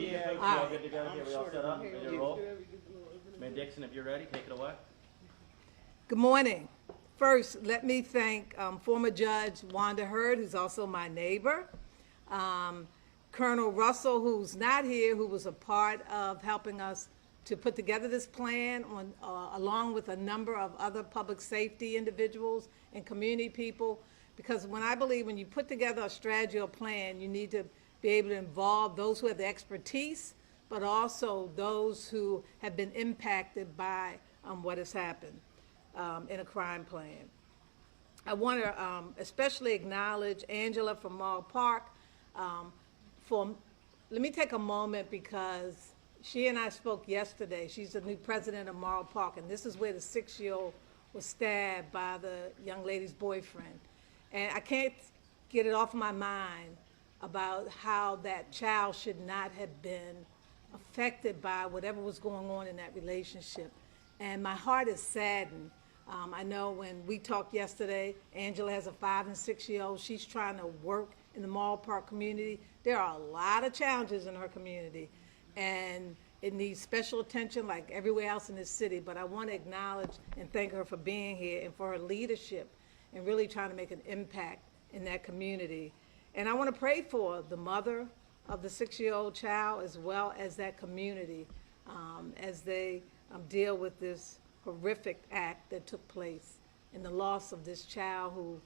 If you all good to go, get we all set up, ready to roll. Mayor Dixon, if you're ready, take it away. Good morning. First, let me thank former Judge Wanda Hurd, who's also my neighbor, Colonel Russell, who's not here, who was a part of helping us to put together this plan along with a number of other public safety individuals and community people. Because I believe when you put together a strategy or plan, you need to be able to involve those who have the expertise, but also those who have been impacted by what has happened in a crime plan. I want to especially acknowledge Angela from Mayoral Park. Let me take a moment because she and I spoke yesterday. She's the new president of Mayoral Park, and this is where the 6-year-old was stabbed by the young lady's boyfriend. And I can't get it off my mind about how that child should not have been affected by whatever was going on in that relationship. And my heart is saddened. I know when we talked yesterday, Angela has a 5- and 6-year-old. She's trying to work in the Mayoral Park community. There are a lot of challenges in her community, and it needs special attention like everywhere else in this city. But I want to acknowledge and thank her for being here and for her leadership and really trying to make an impact in that community. And I want to pray for the mother of the 6-year-old child as well as that community as they deal with this horrific act that took place and the loss of this child who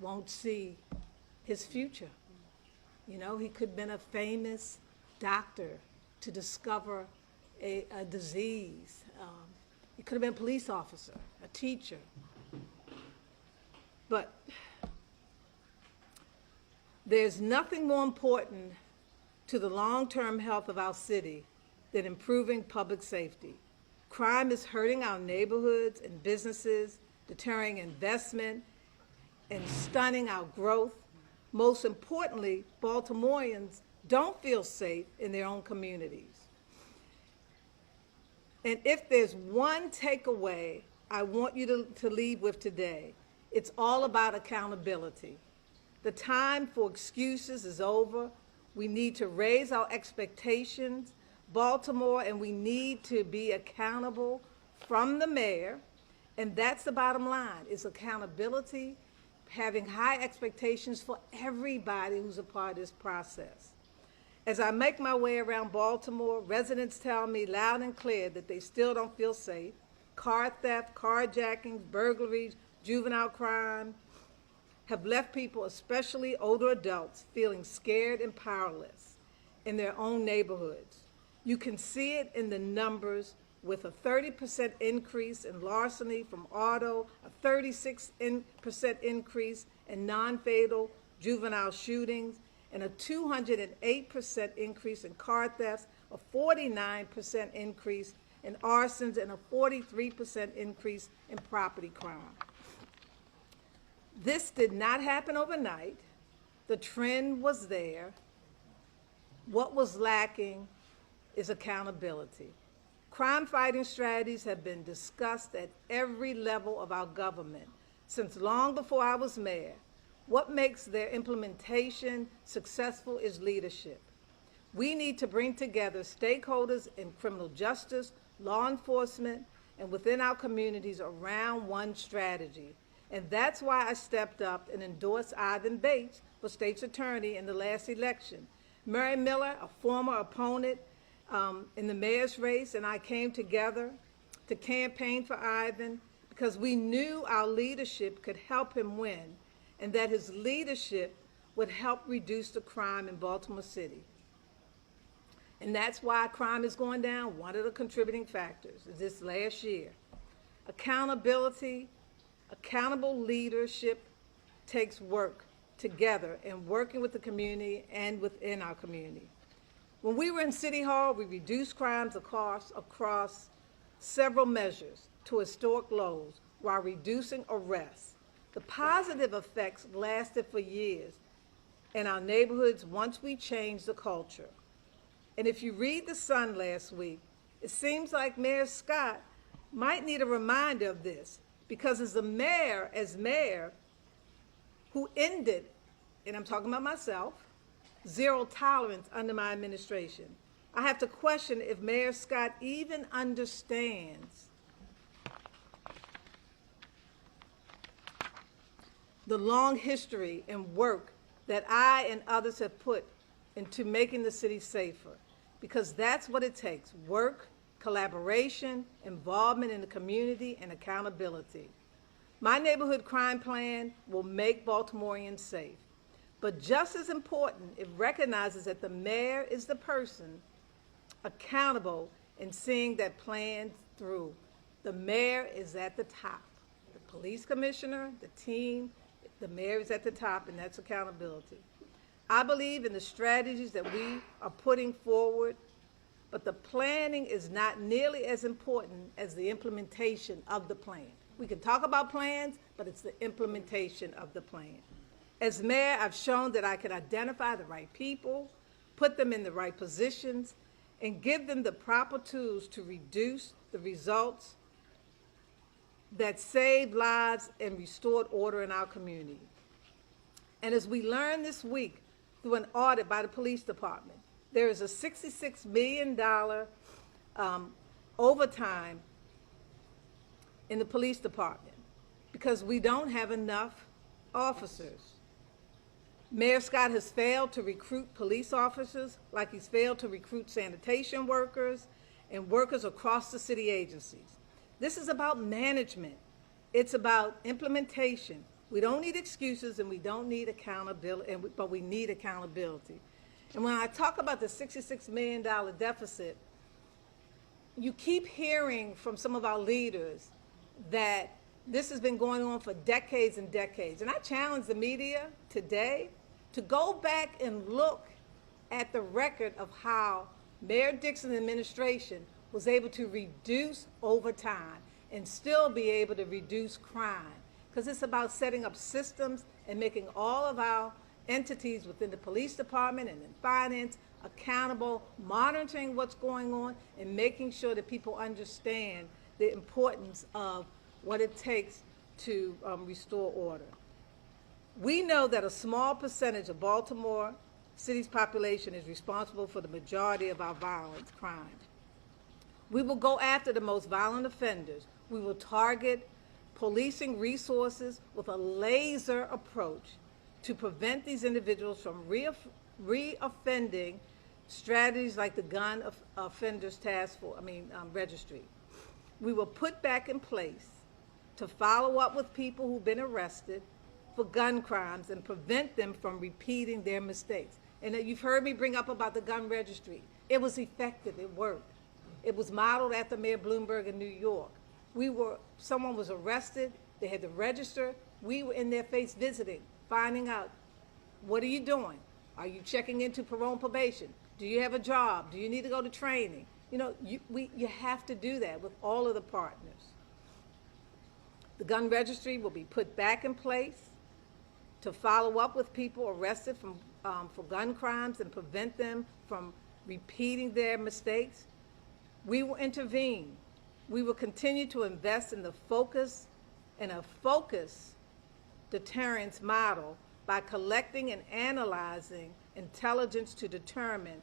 won't see his future. You know, he could have been a famous doctor to discover a disease. He could have been a police officer, a teacher. But there's nothing more important to the long-term health of our city than improving public safety. Crime is hurting our neighborhoods and businesses, deterring investment, and stunning our growth. Most importantly, Baltimoreans don't feel safe in their own communities. And if there's one takeaway I want you to leave with today, it's all about accountability. The time for excuses is over. We need to raise our expectations, Baltimore, and we need to be accountable from the mayor. And that's the bottom line, is accountability, having high expectations for everybody who's a part of this process. As I make my way around Baltimore, residents tell me loud and clear that they still don't feel safe. Car theft, carjackings, burglaries, juvenile crime have left people, especially older adults, feeling scared and powerless in their own neighborhoods. You can see it in the numbers with a 30% increase in larceny from auto, a 36% increase in non-fatal juvenile shootings, and a 208% increase in car thefts, a 49% increase in arsons, and a 43% increase in property crime. This did not happen overnight. The trend was there. What was lacking is accountability. Crime-fighting strategies have been discussed at every level of our government since long before I was mayor. What makes their implementation successful is leadership. We need to bring together stakeholders in criminal justice, law enforcement, and within our communities around one strategy. And that's why I stepped up and endorsed Ivan Bates for state's attorney in the last election. Mary Miller, a former opponent in the mayor's race, and I came together to campaign for Ivan because we knew our leadership could help him win and that his leadership would help reduce the crime in Baltimore City. And that's why crime is going down. One of the contributing factors is this last year. Accountability, accountable leadership takes work together and working with the community and within our community. When we were in City Hall, we reduced crimes across several measures to historic lows while reducing arrests. The positive effects lasted for years in our neighborhoods once we changed the culture. And if you read The Sun last week, it seems like Mayor Scott might need a reminder of this because as mayor who ended, and I'm talking about myself, zero tolerance under my administration. I have to question if Mayor Scott even understands the long history and work that I and others have put into making the city safer, because that's what it takes: work, collaboration, involvement in the community, and accountability. My neighborhood crime plan will make Baltimoreans safe, but just as important, it recognizes that the mayor is the person accountable in seeing that plan through. The mayor is at the top. The police commissioner, the team, the mayor is at the top, and that's accountability. I believe in the strategies that we are putting forward, but the planning is not nearly as important as the implementation of the plan. We can talk about plans, but it's the implementation of the plan. As mayor, I've shown that I can identify the right people, put them in the right positions, and give them the proper tools to reduce the results that save lives and restored order in our community. And as we learned this week through an audit by the police department, there is a $66 million overtime in the police department because we don't have enough officers. Mayor Scott has failed to recruit police officers like he's failed to recruit sanitation workers and workers across the city agencies. This is about management. It's about implementation. We don't need excuses and we don't need accountability, but we need accountability. And when I talk about the $66 million deficit, you keep hearing from some of our leaders that this has been going on for decades and decades. And I challenge the media today to go back and look at the record of how Mayor Dixon's administration was able to reduce overtime and still be able to reduce crime. Because it's about setting up systems and making all of our entities within the police department and in finance accountable, monitoring what's going on, and making sure that people understand the importance of what it takes to restore order. We know that a small percentage of Baltimore City's population is responsible for the majority of our violent crimes. We will go after the most violent offenders. We will target policing resources with a laser approach to prevent these individuals from reoffending. Strategies like the Gun Offenders Registry. We will put back in place to follow up with people who've been arrested for gun crimes and prevent them from repeating their mistakes. And you've heard me bring up about the gun registry. It was effective, it worked. It was modeled after Mayor Bloomberg in New York. Someone was arrested, they had to register. We were in their face visiting, finding out, what are you doing? Are you checking into parole and probation? Do you have a job? Do you need to go to training? You know, you have to do that with all of the partners. The gun registry will be put back in place to follow up with people arrested for gun crimes and prevent them from repeating their mistakes. We will intervene. We will continue to invest in a focused deterrence model by collecting and analyzing intelligence to determine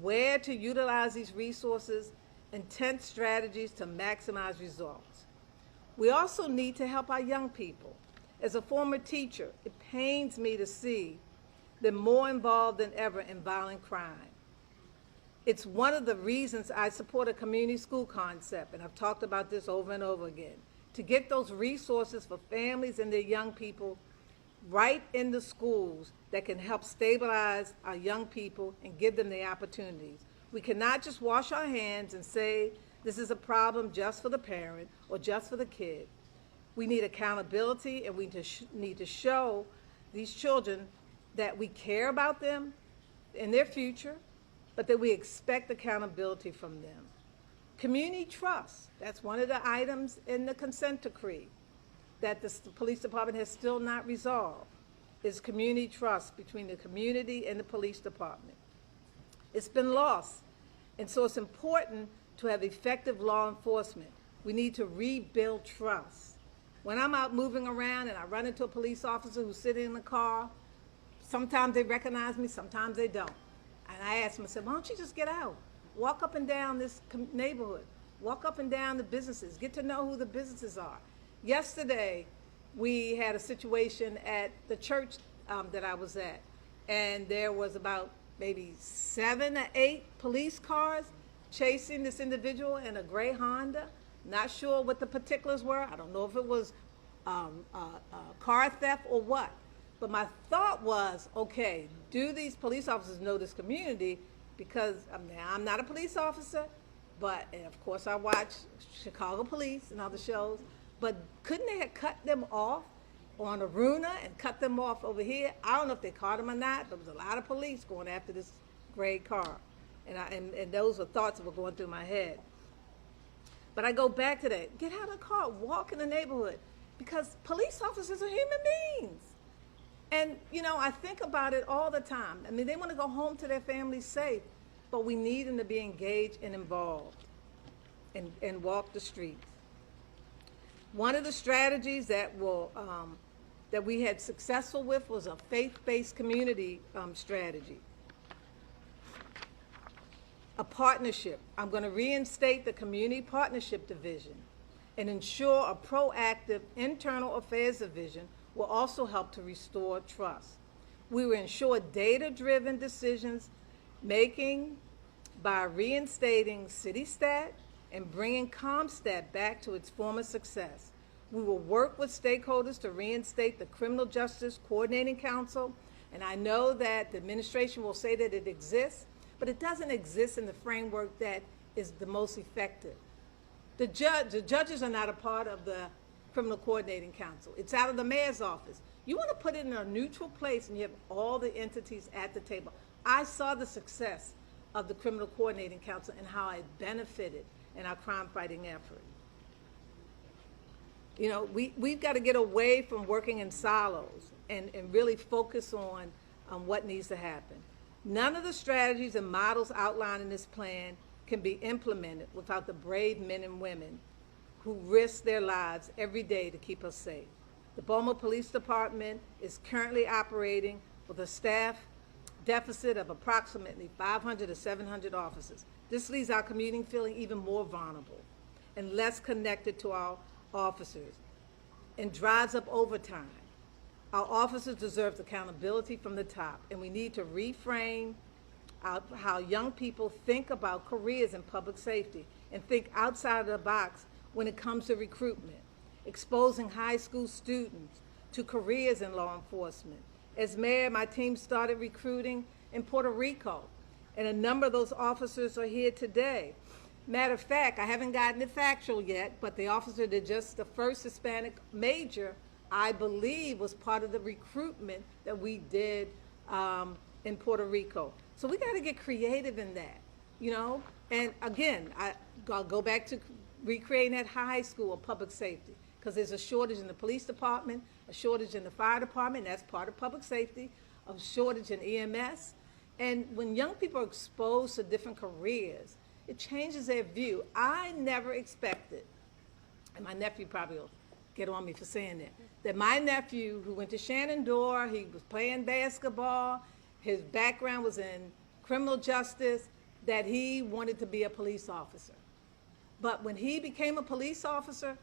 where to utilize these resources, intense strategies to maximize results. We also need to help our young people. As a former teacher, it pains me to see them more involved than ever in violent crime. It's one of the reasons I support a community school concept, and I've talked about this over and over again, to get those resources for families and their young people right in the schools that can help stabilize our young people and give them the opportunities. We cannot just wash our hands and say this is a problem just for the parent or just for the kid. We need accountability, and we need to show these children that we care about them and their future, but that we expect accountability from them. Community trust, that's one of the items in the consent decree that the police department has still not resolved, is community trust between the community and the police department. It's been lost, and so it's important to have effective law enforcement. We need to rebuild trust. When I'm out moving around and I run into a police officer who's sitting in the car, sometimes they recognize me, sometimes they don't. And I asked him, I said, why don't you just get out? Walk up and down this neighborhood. Walk up and down the businesses. Get to know who the businesses are. Yesterday, we had a situation at the church that I was at, and there was about maybe 7 or 8 police cars chasing this individual in a gray Honda. Not sure what the particulars were. I don't know if it was car theft or what. But my thought was, okay, do these police officers know this community? Because I'm not a police officer, but and of course I watch Chicago Police and other shows. But couldn't they have cut them off on Aruna and cut them off over here? I don't know if they caught them or not, but there was a lot of police going after this gray car. And those were thoughts that were going through my head. But I go back to that. Get out of the car, walk in the neighborhood, because police officers are human beings. And, you know, I think about it all the time. I mean, they want to go home to their families safe, but we need them to be engaged and involved and walk the streets. One of the strategies that we had successful with was a faith-based community strategy. A partnership. I'm going to reinstate the Community Partnership Division and ensure a proactive internal affairs division will also help to restore trust. We will ensure data-driven decisions making by reinstating CityStat and bringing CompStat back to its former success. We will work with stakeholders to reinstate the Criminal Justice Coordinating Council, and I know that the administration will say that it exists, but it doesn't exist in the framework that is the most effective. The judges are not a part of the Criminal Coordinating Council. It's out of the mayor's office. You want to put it in a neutral place and you have all the entities at the table. I saw the success of the Criminal Coordinating Council and how it benefited in our crime fighting effort. You know, we've got to get away from working in silos and really focus on what needs to happen. None of the strategies and models outlined in this plan can be implemented without the brave men and women who risk their lives every day to keep us safe. The Baltimore Police Department is currently operating with a staff deficit of approximately 500 to 700 officers. This leaves our community feeling even more vulnerable and less connected to our officers and drives up overtime. Our officers deserve accountability from the top, and we need to reframe how young people think about careers in public safety and think outside of the box when it comes to recruitment, exposing high school students to careers in law enforcement. As mayor, my team started recruiting in Puerto Rico, and a number of those officers are here today. Matter of fact, I haven't gotten it factual yet, but the officer that just the first Hispanic major, I believe, was part of the recruitment that we did in Puerto Rico. So we got to get creative in that, you know? And again, I'll go back to recreating that high school of public safety, because there's a shortage in the police department, a shortage in the fire department, that's part of public safety, a shortage in EMS. And when young people are exposed to different careers, it changes their view. I never expected, and my nephew probably will get on me for saying that my nephew, who went to Shenandoah, he was playing basketball, his background was in criminal justice, that he wanted to be a police officer. But when he became a police officer,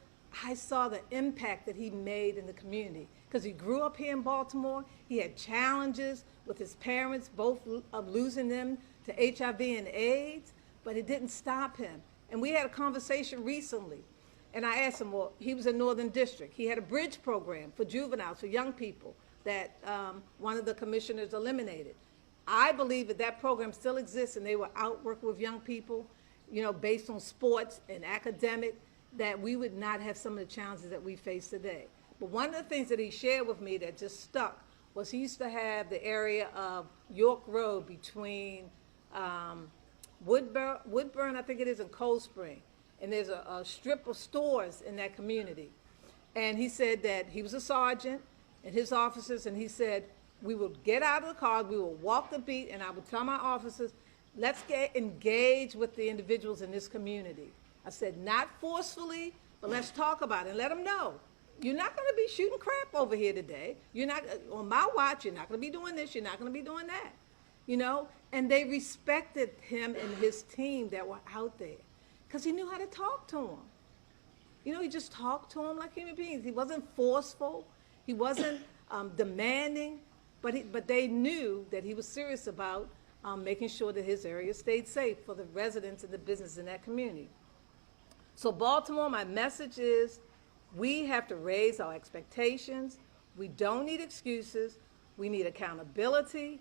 I saw the impact that he made in the community, because he grew up here in Baltimore. He had challenges with his parents, both of losing them to HIV and AIDS, but it didn't stop him. And we had a conversation recently, and I asked him, well, he was in Northern District. He had a bridge program for juveniles, for young people, that one of the commissioners eliminated. I believe that that program still exists, and they were out working with young people, you know, based on sports and academic, that we would not have some of the challenges that we face today. But one of the things that he shared with me that just stuck was he used to have the area of York Road between Woodburn, I think it is, and Cold Spring. And there's a strip of stores in that community. And he said that he was a sergeant and his officers, and he said, we would get out of the car, we would walk the beat, and I would tell my officers, let's get engaged with the individuals in this community. I said, not forcefully, but let's talk about it and let them know. You're not going to be shooting crap over here today. You're not, on my watch, you're not going to be doing this, you're not going to be doing that. you know, and they respected him and his team that were out there because he knew how to talk to them. You know, he just talked to them like human beings. He wasn't forceful. He wasn't demanding, but they knew that he was serious about making sure that his area stayed safe for the residents and the business in that community. So Baltimore, my message is we have to raise our expectations. We don't need excuses. We need accountability.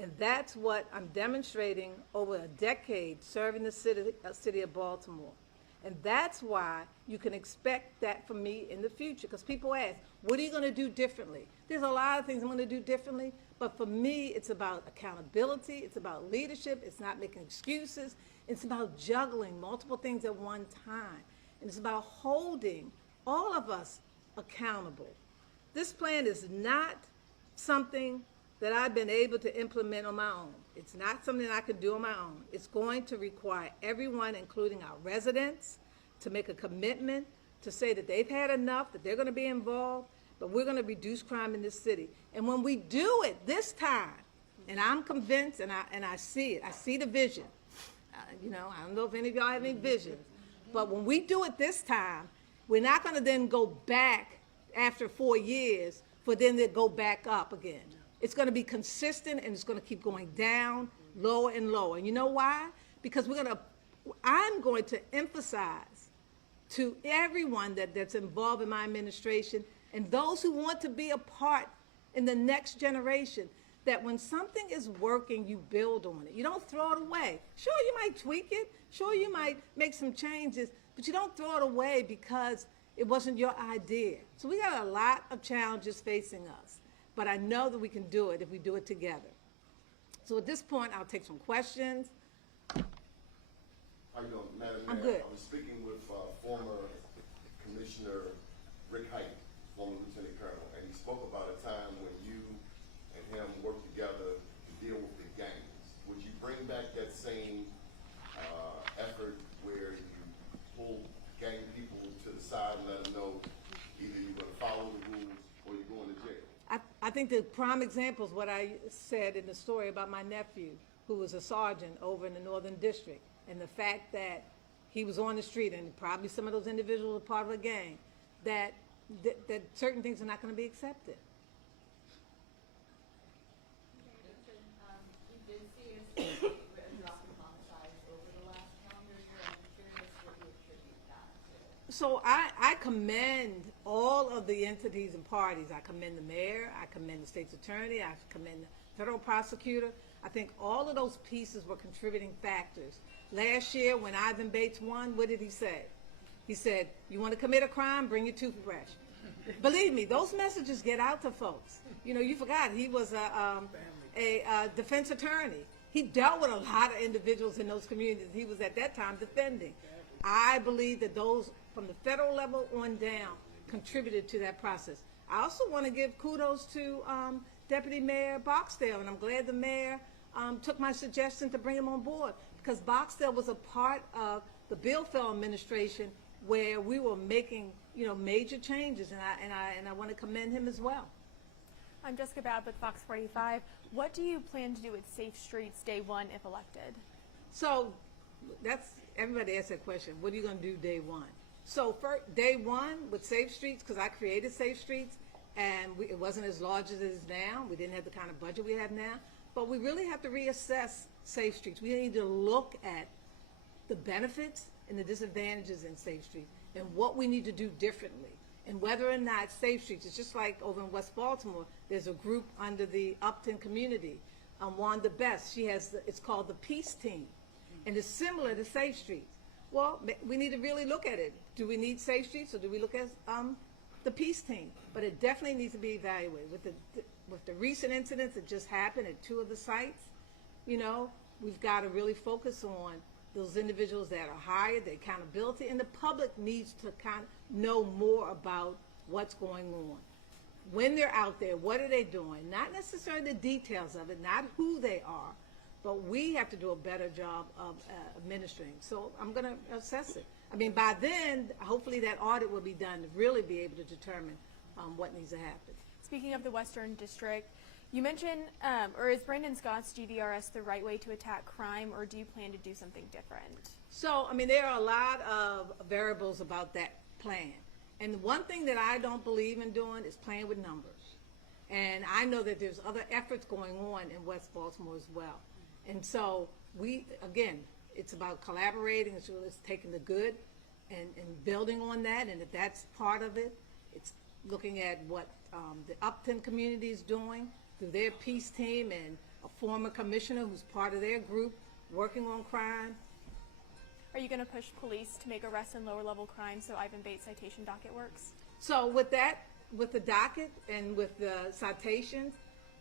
And that's what I'm demonstrating over a decade serving the city of Baltimore. And that's why you can expect that from me in the future. Because people ask, what are you going to do differently? There's a lot of things I'm going to do differently. But for me, it's about accountability. It's about leadership. It's not making excuses. It's about juggling multiple things at one time. And it's about holding all of us accountable. This plan is not something that I've been able to implement on my own. It's not something I can do on my own. It's going to require everyone, including our residents, to make a commitment to say that they've had enough, that they're going to be involved, but we're going to reduce crime in this city. And when we do it this time, and I'm convinced, and I see it, I see the vision. You know, I don't know if any of y'all have any visions, but when we do it this time, we're not going to then go back after 4 years for then to go back up again. It's going to be consistent, and it's going to keep going down, lower and lower. And you know why? Because I'm going to emphasize to everyone that's involved in my administration and those who want to be a part in the next generation that when something is working, you build on it. You don't throw it away. Sure, you might tweak it. Sure, you might make some changes, but you don't throw it away because it wasn't your idea. So we got a lot of challenges facing us, but I know that we can do it if we do it together. So at this point, I'll take some questions. How you doing, Madam Mayor? I'm good. I was speaking with former Commissioner Rick Height, former Lieutenant Colonel, and he spoke about a time when you and him worked together to deal with the gangs. Would you bring back that same effort where you pull gang people to the side and let them know either you're going to follow the rules or you're going to jail? I think the prime example is what I said in the story about my nephew, who was a sergeant over in the Northern District, and the fact that he was on the street, and probably some of those individuals were part of a gang, that certain things are not going to be accepted. We did see a drop in homicides over the last calendar year. I'm curious what you attribute that to. So I commend all of the entities and parties. I commend the mayor, I commend the state's attorney, I commend the federal prosecutor. I think all of those pieces were contributing factors. Last year when Ivan Bates won, what did he say? He said, you want to commit a crime, bring your toothbrush. Believe me, those messages get out to folks. You know, you forgot he was a defense attorney. He dealt with a lot of individuals in those communities he was at that time defending. I believe that those from the federal level on down contributed to that process. I also want to give kudos to Deputy Mayor Boxdale, and I'm glad the mayor took my suggestion to bring him on board, because Boxdale was a part of the Bill Fell administration where we were making, you know, major changes, and I want to commend him as well. I'm Jessica Babb with Fox 45. What do you plan to do with Safe Streets day one if elected? So that's, everybody asks that question. What are you going to do day one? So for day one with Safe Streets, because I created Safe Streets, and it wasn't as large as it is now. We didn't have the kind of budget we have now. But we really have to reassess Safe Streets. We need to look at the benefits and the disadvantages in Safe Streets and what we need to do differently. And whether or not Safe Streets, it's just like over in West Baltimore, there's a group under the Upton community, Wanda Best. She has, it's called the Peace Team. And it's similar to Safe Streets. Well, we need to really look at it. Do we need Safe Streets, or do we look at the Peace Team? But it definitely needs to be evaluated. With the recent incidents that just happened at 2 of the sites, you know, we've got to really focus on those individuals that are hired, the accountability, and the public needs to kind of know more about what's going on. When they're out there, what are they doing? Not necessarily the details of it, not who they are, but we have to do a better job of administering. So I'm going to assess it. I mean, by then, hopefully that audit will be done to really be able to determine what needs to happen. Speaking of the Western District, You mentioned, or is Brandon Scott's GVRS the right way to attack crime, or do you plan to do something different? So, I mean, there are a lot of variables about that plan. And one thing that I don't believe in doing is playing with numbers. And I know that there's other efforts going on in West Baltimore as well. And so again, it's about collaborating, it's taking the good and building on that. And if that's part of it, it's looking at what the Upton community is doing through their peace team and a former commissioner who's part of their group working on crime. Are you going to push police to make arrests in lower level crimes so Ivan Bates' citation docket works? So with that, with the docket and with the citations,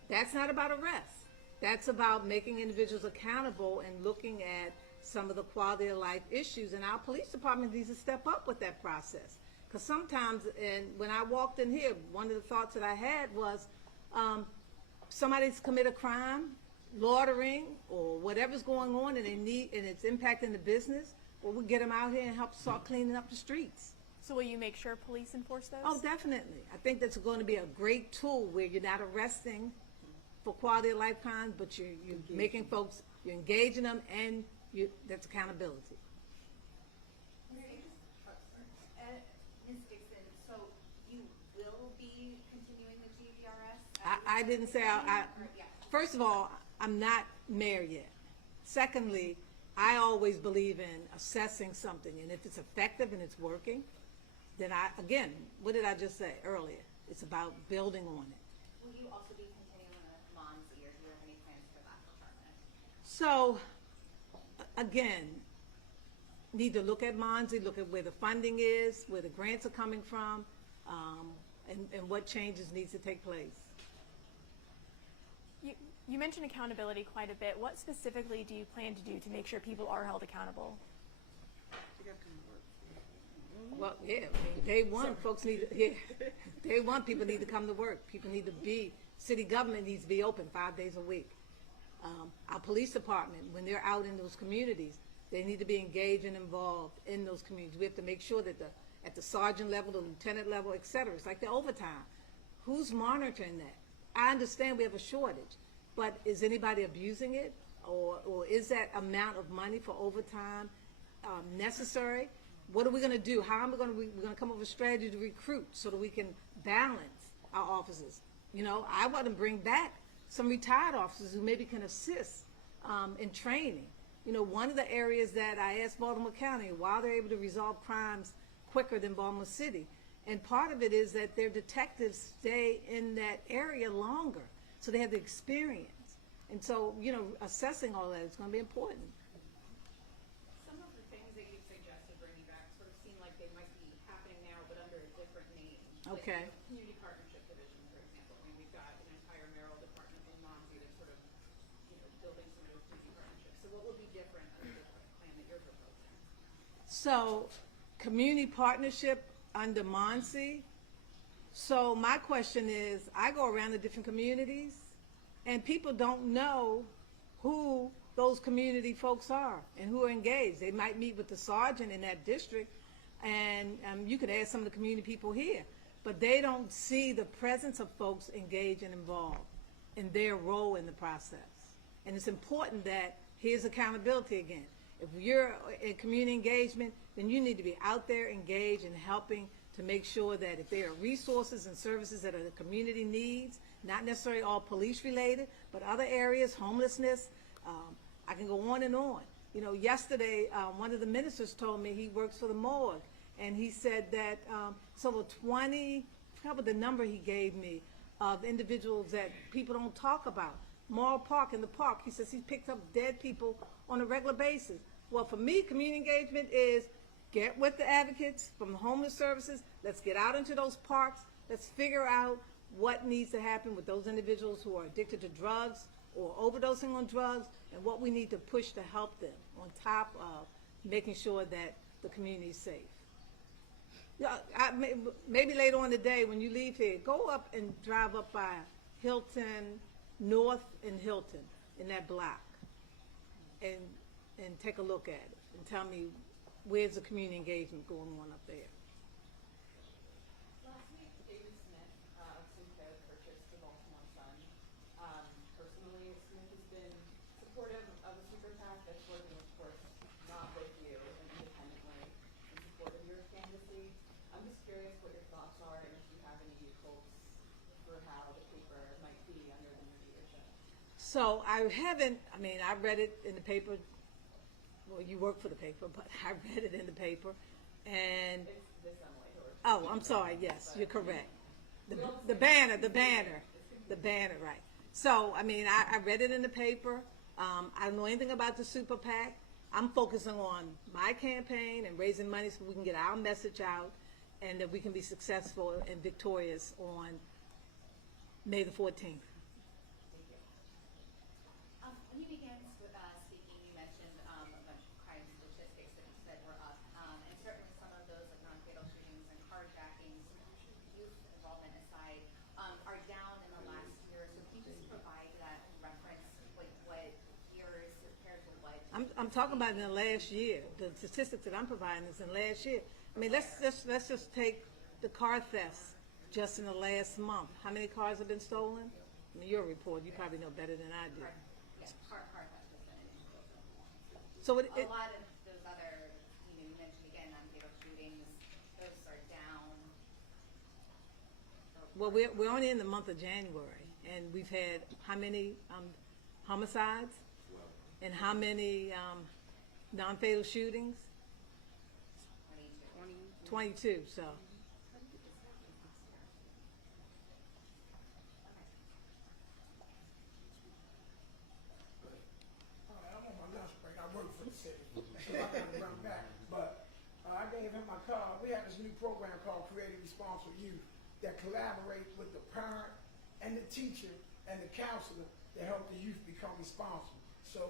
that's not about arrests. That's about making individuals accountable and looking at some of the quality of life issues. And our police department needs to step up with that process. Because sometimes, and when I walked in here, one of the thoughts that I had was somebody's committed a crime, loitering, or whatever's going on, and it's impacting the business. Well, we get them out here and help start cleaning up the streets. So will you make sure police enforce those? Oh, definitely. I think that's going to be a great tool where you're not arresting for quality of life crimes, but you're making folks, you're engaging them, and that's accountability. Ms. Dixon, so you will be continuing the GVRS? I didn't say, first of all, I'm not mayor yet. Secondly, I always believe in assessing something, and if it's effective and it's working, then again, what did I just say earlier? It's about building on it. Will you also be continuing with Monzi, or do you have any plans for that department? So, again, need to look at Monzi, look at where the funding is, where the grants are coming from, and what changes needs to take place. You mentioned accountability quite a bit. What specifically do you plan to do to make sure people are held accountable? Well, yeah, I mean, day one, folks need to, day one, people need to come to work. People need to city government needs to be open 5 days a week. Our police department, when they're out in those communities, they need to be engaged and involved in those communities. We have to make sure that at the sergeant level, the lieutenant level, et cetera, it's like the overtime. Who's monitoring that? I understand we have a shortage, but is anybody abusing it? Or is that amount of money for overtime necessary? What are we going to do? How are we're going to come up with a strategy to recruit so that we can balance our officers? You know, I want to bring back some retired officers who maybe can assist in training. You know, one of the areas that I asked Baltimore County why they're able to resolve crimes quicker than Baltimore City. And part of it is that their detectives stay in that area longer, so they have the experience. And so, you know, assessing all that is going to be important. Some of the things that you suggested bringing back sort of seem like they might be happening now, but under a different name. Okay. Like the Community Partnership Division, for example. I mean, we've got an entire Mayoral department in Monzi that's sort of, building some of those community partnerships. So what will be different under the plan that you're proposing? So, community partnership under Monsi. So my question is, I go around to different communities, and people don't know who those community folks are and who are engaged. They might meet with the sergeant in that district, and you could ask some of the community people here, but they don't see the presence of folks engaged and involved in their role in the process. And it's important that here's accountability again. If you're in community engagement, then you need to be out there engaged and helping to make sure that if there are resources and services that are the community needs, not necessarily all police related, but other areas, homelessness, I can go on and on. You know, yesterday, one of the ministers told me he works for the morgue, and he said that it's over 20, I forgot what the number he gave me, of individuals that people don't talk about. Mayoral Park, in the park, he says he picks up dead people on a regular basis. Well, for me, community engagement is get with the advocates from the homeless services. Let's get out into those parks. Let's figure out what needs to happen with those individuals who are addicted to drugs or overdosing on drugs, and what we need to push to help them, on top of making sure that the community is safe. Yeah, maybe later on today when you leave here, go up and drive up by Hilton, North and Hilton, in that block, and take a look at it and tell me where's the community engagement going on up there. Last week, David Smith of Sinclair purchased the Baltimore Sun. supportive of a super PAC that's working, of course, not with you and independently in support of your candidacy. I'm just curious what your thoughts are and if you have any hopes for how the paper might be under the new leadership. So I haven't, I mean, I read it in the paper. Well, you work for the paper, but I read it in the paper. And, It's this Emily who are oh, I'm sorry, yes, you're correct. The banner, right. So, I mean, I read it in the paper. I don't know anything about the Super PAC. I'm focusing on my campaign and raising money so we can get our message out and that we can be successful and victorious on May the 14th. When you began speaking, you mentioned a bunch of crime statistics that you said were up, and certainly some of those of non-fatal shootings and carjackings, youth involvement aside, are down in the last year. So can you just provide that reference, like what years compared to what? I'm talking about in the last year. The statistics that I'm providing is in last year. I mean, let's just take the car thefts just in the last month. How many cars have been stolen? I mean, your report, you probably know better than I do. Yes, car theft has been an issue. So A lot of those other, you mentioned again, non-fatal shootings, those are down. well, we're only in the month of January, and we've had how many homicides and how many non-fatal shootings? 22. So. I'm on my lunch break. I work for the city, so I got to run back. But I gave him my card. We have this new program called Creative Responsible Youth that collaborates with the parent and the teacher and the counselor to help the youth become responsible. So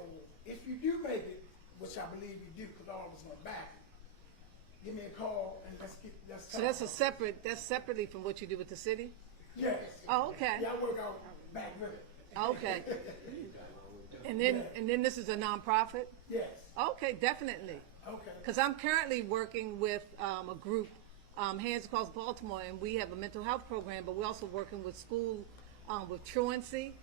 if you do make it, which I believe you do, because all of us are back, give me a call and let's So talk. that's separately from what you do with the city? Yes. Oh, okay. Yeah, I work out back with it. Okay. And then this is a nonprofit? Yes. Okay, definitely. Okay. Because I'm currently working with a group, Hands Across Baltimore, and we have a mental health program, but we're also working with school, with truancy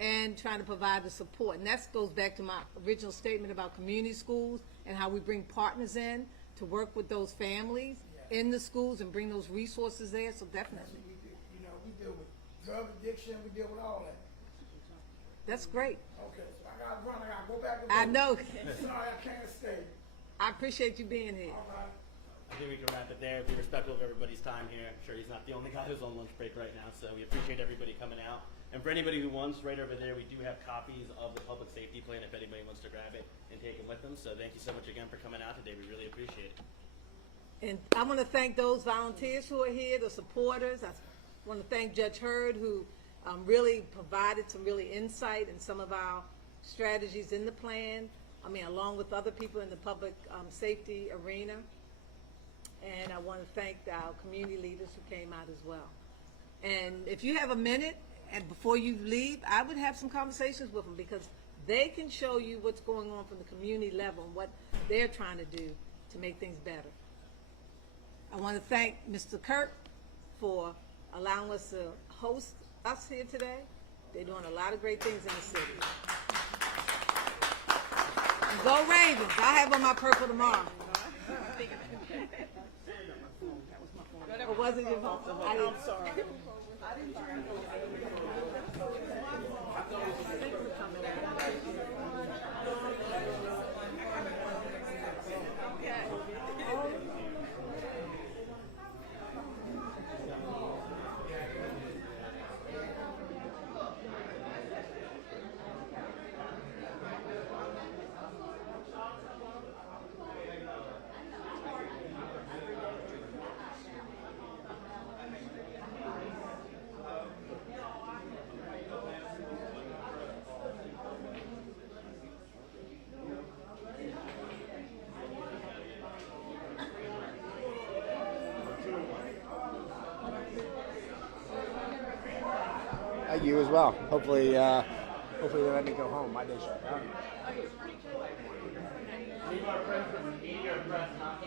and trying to provide the support. And that goes back to my original statement about community schools and how we bring partners in to work with those families in the schools and bring those resources there, so definitely. We do, we deal with drug addiction, we deal with all that. That's great. Okay, so I gotta run, I gotta go back and I know. Sorry, I can't stay. I appreciate you being here. All right. I think we can wrap it there. Be respectful of everybody's time here. I'm sure he's not the only guy who's on lunch break right now, so we appreciate everybody coming out. And for anybody who wants, right over there, we do have copies of the public safety plan if anybody wants to grab it and take it with them. So thank you so much again for coming out today. We really appreciate it. And I want to thank those volunteers who are here, the supporters. I want to thank Judge Hurd, who really provided some really insight in some of our strategies in the plan. I mean, along with other people in the public safety arena. And I want to thank our community leaders who came out as well. And if you have a minute, and before you leave, I would have some conversations with them because they can show you what's going on from the community level and what they're trying to do to make things better. I want to thank Mr. Kirk for allowing us to host us here today. They're doing a lot of great things in the city. And go Ravens. I have on my purple tomorrow. Or was it your phone? I'm sorry. You as well. Hopefully, hopefully they let me go home. My day's shut down. Leave our friends from the media or press not